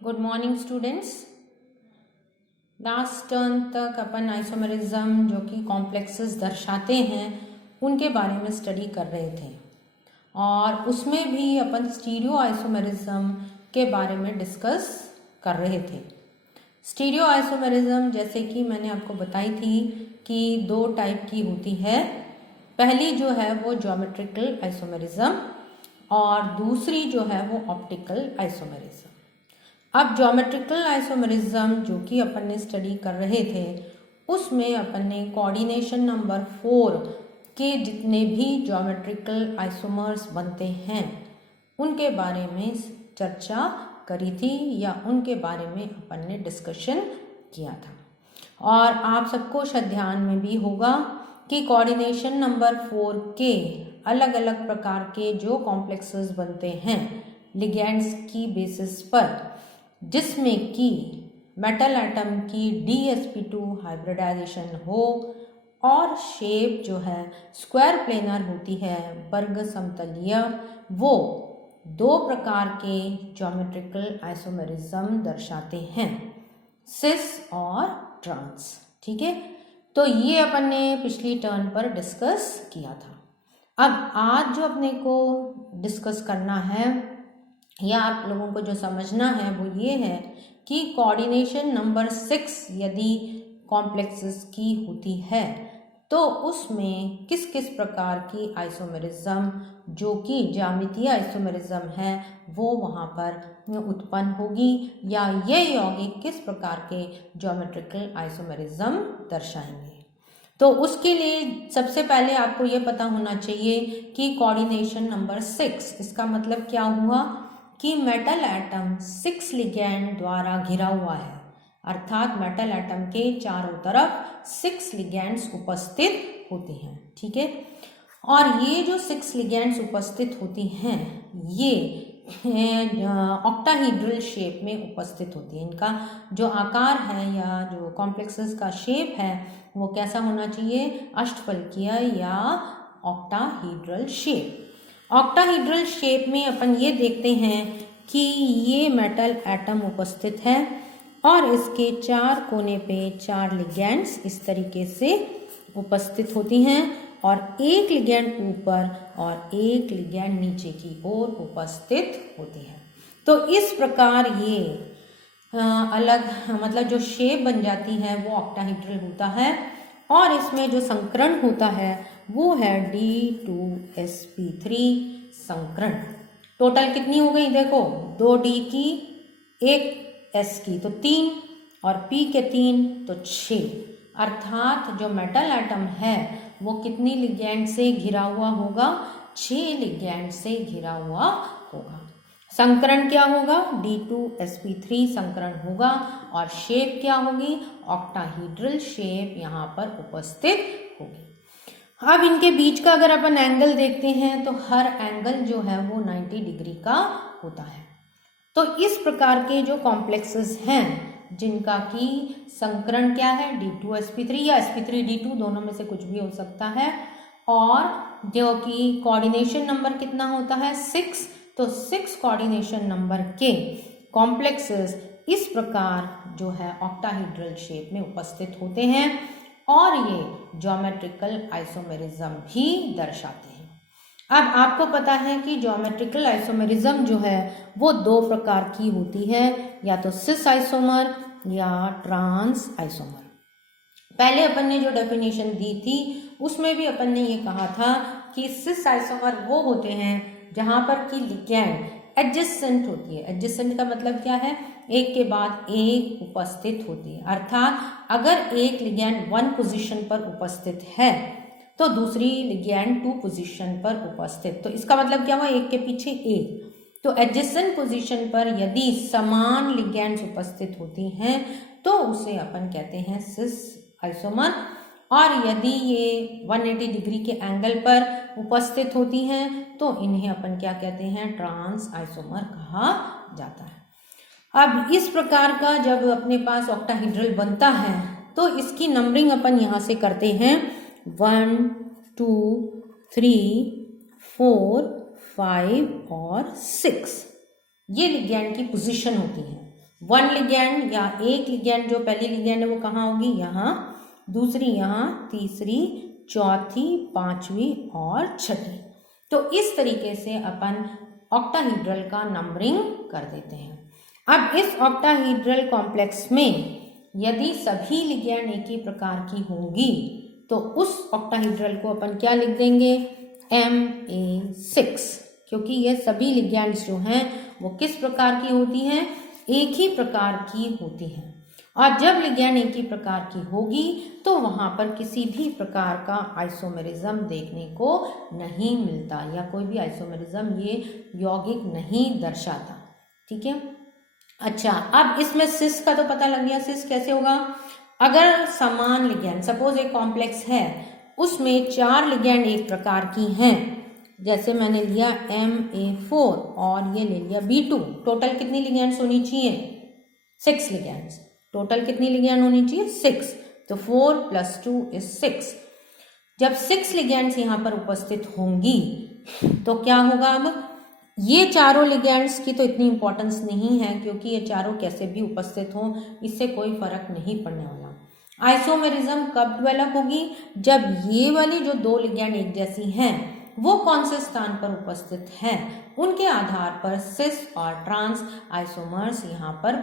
Good morning students. Last turn तक अपन isomerism जो कि कॉम्प्लेक्सेस दर्शाते हैं उनके बारे में स्टडी कर रहे थे और उसमें भी अपन स्टीरियो आइसोमेरिज्म के बारे में डिस्कस कर रहे थे। स्टीरियो आइसोमेरिज्म जैसे कि मैंने आपको बताई थी कि दो टाइप की होती है। पहली जो है वो ज्योमेट्रिकल आइसोमेरिज्म और दूसरी जो है वो ऑप्टिकल आइसोमेरिज्म। अब ज्योमेट्रिकल आइसोमेरिज्म जो कि अपन ने स्टडी कर रहे थे उसमें अपन ने कोऑर्डिनेशन नंबर 4 के जितने भी ज्योमेट्रिकल आइसोमर्स बनते हैं उनके बारे में चर्चा करी थी या उनके बारे में अपन ने डिस्कशन किया था। और आप सबको शायद ध्यान में भी होगा कि कोऑर्डिनेशन नंबर 4 के अलग अलग प्रकार के जो कॉम्प्लेक्सेस बनते हैं लिगेंड्स की बेसिस पर, जिसमें कि मेटल एटम की DsP2 हाइब्रिडाइजेशन हो और शेप जो है स्क्वायर प्लेनर होती है, वर्ग समतलीय, वो दो प्रकार के ज्योमेट्रिकल आइसोमेरिज्म दर्शाते हैं, सिस और ट्रांस। ठीक है, तो ये अपन ने पिछली टर्न पर डिस्कस किया था। अब आज जो अपने को डिस्कस करना है या आप लोगों को जो समझना है वो ये है कि कोऑर्डिनेशन नंबर 6 यदि कॉम्प्लेक्सेस की होती है तो उसमें किस किस प्रकार की आइसोमेरिज्म जो कि ज्यामितीय आइसोमेरिज्म है वो वहाँ पर उत्पन्न होगी या ये यौगिक किस प्रकार के ज्योमेट्रिकल आइसोमेरिज्म दर्शाएंगे। तो उसके लिए सबसे पहले आपको ये पता होना चाहिए कि कोऑर्डिनेशन नंबर 6 इसका मतलब क्या हुआ कि मेटल एटम 6 लिगैंड द्वारा घिरा हुआ है, अर्थात मेटल एटम के चारों तरफ 6 लिगैंड्स उपस्थित होती हैं। ठीक है, और ये जो 6 लिगैंड्स उपस्थित होती हैं ये ऑक्टाहीड्रल शेप में उपस्थित होती है। इनका जो आकार है या जो कॉम्प्लेक्सेस का शेप है वो कैसा होना चाहिए, अष्टफलकीय या ऑक्टाहीड्रल शेप। ऑक्टाहीड्रल शेप में अपन ये देखते हैं कि ये मेटल एटम उपस्थित है और इसके चार कोने पे 4 लिगैंड्स इस तरीके से उपस्थित होती हैं और एक लिगैंड ऊपर और एक लिगैंड नीचे की ओर उपस्थित होती है। तो इस प्रकार ये अलग मतलब जो शेप बन जाती है वो ऑक्टाहीड्रल होता है और इसमें जो संकरण होता है वो है D2sp3 संकरण। टोटल कितनी हो गई देखो, 2D की 1 S की तो 3 और P के 3 तो 6, अर्थात जो मेटल एटम है वो कितनी लिगैंड से घिरा हुआ होगा, 6 लिगैंड से घिरा हुआ होगा। संकरण क्या होगा, D2sp3 संकरण होगा और शेप क्या होगी, ऑक्टाहीड्रल शेप यहाँ पर उपस्थित होगी। अब इनके बीच का अगर अपन एंगल देखते हैं तो हर एंगल जो है वो 90 डिग्री का होता है। तो इस प्रकार के जो कॉम्प्लेक्सेस हैं जिनका कि संकरण क्या है, D2sp3 या sp3D2 दोनों में से कुछ भी हो सकता है, और जो कि कोऑर्डिनेशन नंबर कितना होता है 6, तो 6 कोऑर्डिनेशन नंबर के कॉम्प्लेक्सेस इस प्रकार जो है ऑक्टाहीड्रल शेप में उपस्थित होते हैं और ये ज्योमेट्रिकल आइसोमेरिज्म भी दर्शाते हैं। अब आपको पता है कि ज्योमेट्रिकल आइसोमेरिज्म जो है वो दो प्रकार की होती है, या तो सिस आइसोमर या ट्रांस आइसोमर। पहले अपन ने जो डेफिनेशन दी थी उसमें भी अपन ने ये कहा था कि सिस आइसोमर वो होते हैं जहाँ पर कि लिगैंड एडजेसेंट होती है। एडजेसेंट का मतलब क्या है, एक के बाद एक उपस्थित होती है, अर्थात अगर एक लिगैंड 1 पोजीशन पर उपस्थित है तो दूसरी लिगैंड 2 पोजीशन पर उपस्थित। तो इसका मतलब क्या हुआ, एक के पीछे एक। तो एडजेसेंट पोजीशन पर यदि समान लिगैंड्स उपस्थित होती हैं तो उसे अपन कहते हैं सिस आइसोमर, और यदि ये 180 डिग्री के एंगल पर उपस्थित होती हैं तो इन्हें अपन क्या कहते हैं, ट्रांस आइसोमर कहा जाता है। अब इस प्रकार का जब अपने पास ऑक्टाहीड्रल बनता है तो इसकी नंबरिंग अपन यहाँ से करते हैं 1 2 3 4 5 और 6, ये लिगैंड की पोजीशन होती है। वन लिगैंड या एक लिगैंड, जो पहली लिगैंड है वो कहाँ होगी, यहाँ, दूसरी यहाँ, तीसरी, चौथी, पांचवी और छठी। तो इस तरीके से अपन ऑक्टाहीड्रल का नंबरिंग कर देते हैं। अब इस ऑक्टाहीड्रल कॉम्प्लेक्स में यदि सभी लिगैंड एक ही प्रकार की होंगी तो उस ऑक्टाहीड्रल को अपन क्या लिख देंगे, Ma6, क्योंकि ये सभी लिगैंड्स जो हैं वो किस प्रकार की होती हैं, एक ही प्रकार की होती हैं। और जब लिगैंड एक ही प्रकार की होगी तो वहाँ पर किसी भी प्रकार का आइसोमेरिज्म देखने को नहीं मिलता, या कोई भी आइसोमेरिज्म ये यौगिक नहीं दर्शाता। ठीक है। अच्छा, अब इसमें सिस का तो पता लग गया। सिस कैसे होगा, अगर समान लिगैंड, सपोज एक कॉम्प्लेक्स है उसमें 4 लिगैंड एक प्रकार की हैं, जैसे मैंने लिया Ma4 और ये ले लिया B2, टोटल कितनी लिगैंड्स होनी चाहिए, 6 लिगैंड्स। टोटल कितनी लिगैंड होनी चाहिए, 6। तो 4 + 2 = 6। जब 6 लिगैंड्स यहाँ पर उपस्थित होंगी तो क्या होगा, अब ये चारों लिगैंड्स की तो इतनी इंपॉर्टेंस नहीं है क्योंकि ये चारों कैसे भी उपस्थित हों इससे कोई फर्क नहीं पड़ने वाला। आइसोमेरिज्म कब डेवलप होगी, जब ये वाली जो 2 लिगैंड एक जैसी हैं वो कौन से स्थान पर उपस्थित हैं, उनके आधार पर सिस और ट्रांस आइसोमर्स यहाँ पर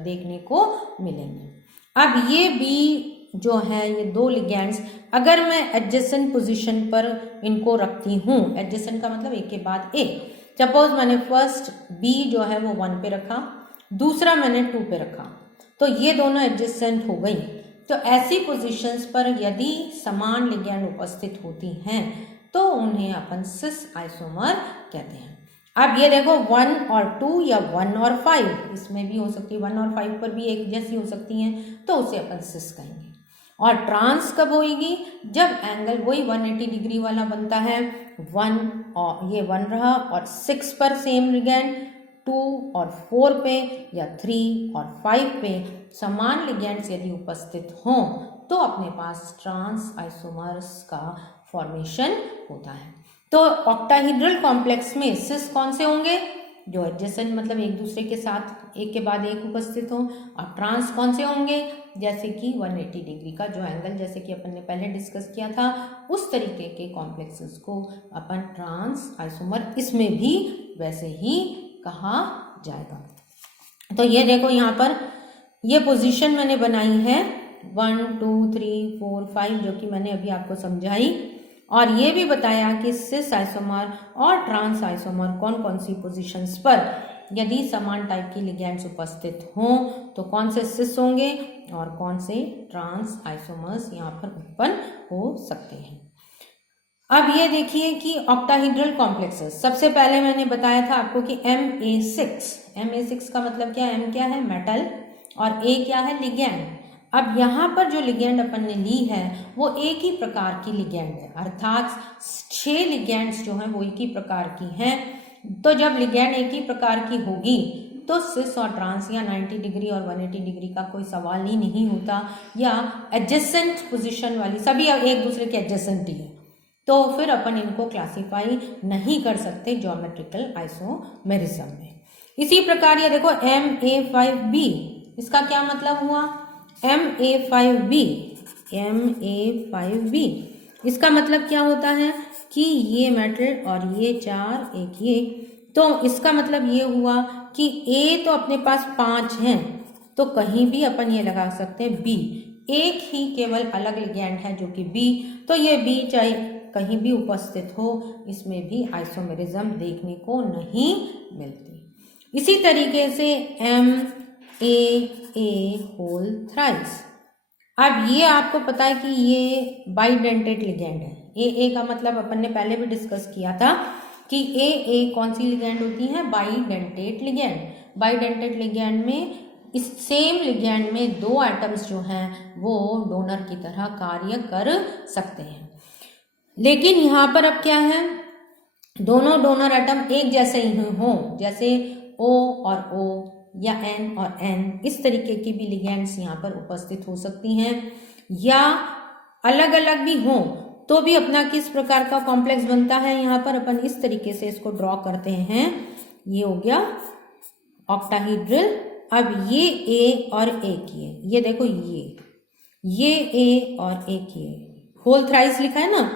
देखने को मिलेंगे। अब ये भी जो है, ये 2 लिगैंड्स अगर मैं एडजेसेंट पोजीशन पर इनको रखती हूँ, एडजेसेंट का मतलब एक के बाद एक, सपोज मैंने फर्स्ट B जो है वो 1 पे रखा, दूसरा मैंने 2 पे रखा, तो ये दोनों एडजेसेंट हो गई। तो ऐसी पोजीशंस पर यदि समान लिगैंड उपस्थित होती हैं तो उन्हें अपन सिस आइसोमर कहते हैं। अब ये देखो 1 और 2 या 1 और 5, इसमें भी हो सकती है, 1 और 5 पर भी एक जैसी हो सकती हैं, तो उसे अपन सिस कहेंगे। और ट्रांस कब होगी, जब एंगल वही 180 डिग्री वाला बनता है, 1 और ये 1 रहा और 6 पर सेम लिगैंड, 2 और 4 पे या 3 और 5 पे समान लिगैंड्स यदि उपस्थित हों तो अपने पास ट्रांस आइसोमर्स का फॉर्मेशन होता है। तो ऑक्टाहीड्रल कॉम्प्लेक्स में सिस कौन से होंगे, जो एडजेसेंट मतलब एक दूसरे के साथ एक के बाद एक उपस्थित हो। और ट्रांस कौन से होंगे, जैसे कि 180 डिग्री का जो एंगल, जैसे कि अपन ने पहले डिस्कस किया था, उस तरीके के कॉम्प्लेक्सेस को अपन ट्रांस आइसोमर, इसमें भी वैसे ही कहा जाएगा। तो ये देखो यहाँ पर ये पोजीशन मैंने बनाई है 1 2 3 4 5, जो कि मैंने अभी आपको समझाई, और ये भी बताया कि सिस आइसोमर और ट्रांस आइसोमर कौन कौन सी पोजीशंस पर यदि समान टाइप की लिगैंड्स उपस्थित हों तो कौन से सिस होंगे और कौन से ट्रांस आइसोमर्स यहाँ पर उत्पन्न हो सकते हैं। अब ये देखिए कि ऑक्टाहीड्रल कॉम्प्लेक्सेस, सबसे पहले मैंने बताया था आपको कि Ma6 का मतलब क्या है, M क्या है, मेटल, और A क्या है, लिगैंड। अब यहाँ पर जो लिगैंड अपन ने ली है वो एक ही प्रकार की लिगैंड है, अर्थात 6 लिगैंड्स जो हैं वो एक ही प्रकार की हैं। तो जब लिगैंड एक ही प्रकार की होगी तो सिस और ट्रांस या 90 डिग्री और 180 डिग्री का कोई सवाल ही नहीं होता, या एडजेसेंट पोजीशन वाली सभी एक दूसरे के एडजेसेंट ही है, तो फिर अपन इनको क्लासीफाई नहीं कर सकते ज्योमेट्रिकल आइसोमेरिज्म में। इसी प्रकार ये देखो Ma5b, इसका क्या मतलब हुआ, Ma5b, इसका मतलब क्या होता है कि ये मेटल और ये 4 एक ये, तो इसका मतलब ये हुआ कि A तो अपने पास 5 हैं, तो कहीं भी अपन ये लगा सकते हैं B, एक ही केवल अलग लिगैंड है जो कि B, तो ये B चाहे कहीं भी उपस्थित हो इसमें भी आइसोमेरिज्म देखने को नहीं मिलती। इसी तरीके से MAA थ्राइस, अब ये आपको पता है कि ये बाइडेंटेट लिगैंड है। AA का मतलब अपन ने पहले भी डिस्कस किया था कि AA कौन सी लिगैंड होती है, बाइडेंटेट लिगैंड। बाइडेंटेट लिगैंड में इस सेम लिगैंड में 2 एटम्स जो हैं वो डोनर की तरह कार्य कर सकते हैं, लेकिन यहाँ पर अब क्या है, दोनों डोनर एटम एक जैसे ही हों, जैसे O और O या N और N, इस तरीके की भी लिगैंड्स यहाँ पर उपस्थित हो सकती हैं, या अलग अलग भी हों तो भी अपना किस प्रकार का कॉम्प्लेक्स बनता है, यहाँ पर अपन इस तरीके से इसको ड्रॉ करते हैं, ये हो गया ऑक्टाहीड्रल। अब ये ए और एक ये देखो ये ए और एक ये होल थ्राइस लिखा है ना,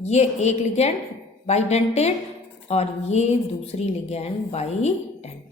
ये एक लिगैंड बाइडेंटेड और ये दूसरी लिगैंड बाइडेंटेड।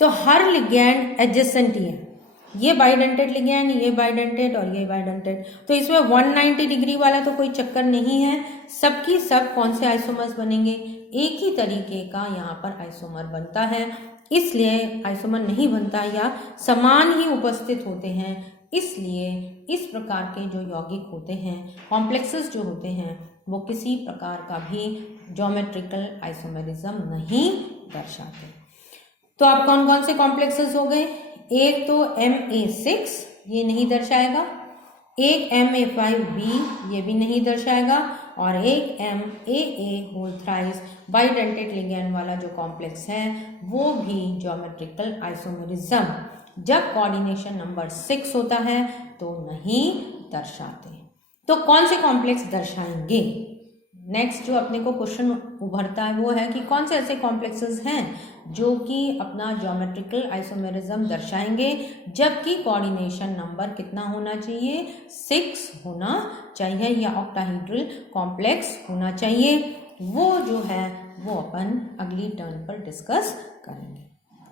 तो हर लिगैंड एडजेसेंट ही है, ये बाइडेंटेड लिगैंड, ये बाइडेंटेड और ये बाइडेंटेड। तो इसमें 190 डिग्री वाला तो कोई चक्कर नहीं है, सबकी सब कौन से आइसोमर्स बनेंगे, एक ही तरीके का यहाँ पर आइसोमर बनता है। इसलिए आइसोमर नहीं बनता या समान ही उपस्थित होते हैं, इसलिए इस प्रकार के जो यौगिक होते हैं, कॉम्प्लेक्सेस जो होते हैं, वो किसी प्रकार का भी ज्योमेट्रिकल आइसोमेरिज्म नहीं दर्शाते। तो अब कौन कौन से कॉम्प्लेक्सेस हो गए, एक तो Ma6 ये नहीं दर्शाएगा, एक Ma5B ये भी नहीं दर्शाएगा, और एक MAA whole thrice bidentate ligand वाला जो कॉम्प्लेक्स है वो भी ज्योमेट्रिकल आइसोमेरिज्म जब कोऑर्डिनेशन नंबर 6 होता है तो नहीं दर्शाते। तो कौन से कॉम्प्लेक्स दर्शाएंगे, नेक्स्ट जो अपने को क्वेश्चन उभरता है वो है कि कौन से ऐसे कॉम्प्लेक्सेस हैं जो कि अपना ज्योमेट्रिकल आइसोमेरिज्म दर्शाएंगे जबकि कोऑर्डिनेशन नंबर कितना होना चाहिए, 6 होना चाहिए या ऑक्टाहीड्रल कॉम्प्लेक्स होना चाहिए। वो जो है वो अपन अगली टर्न पर डिस्कस करेंगे।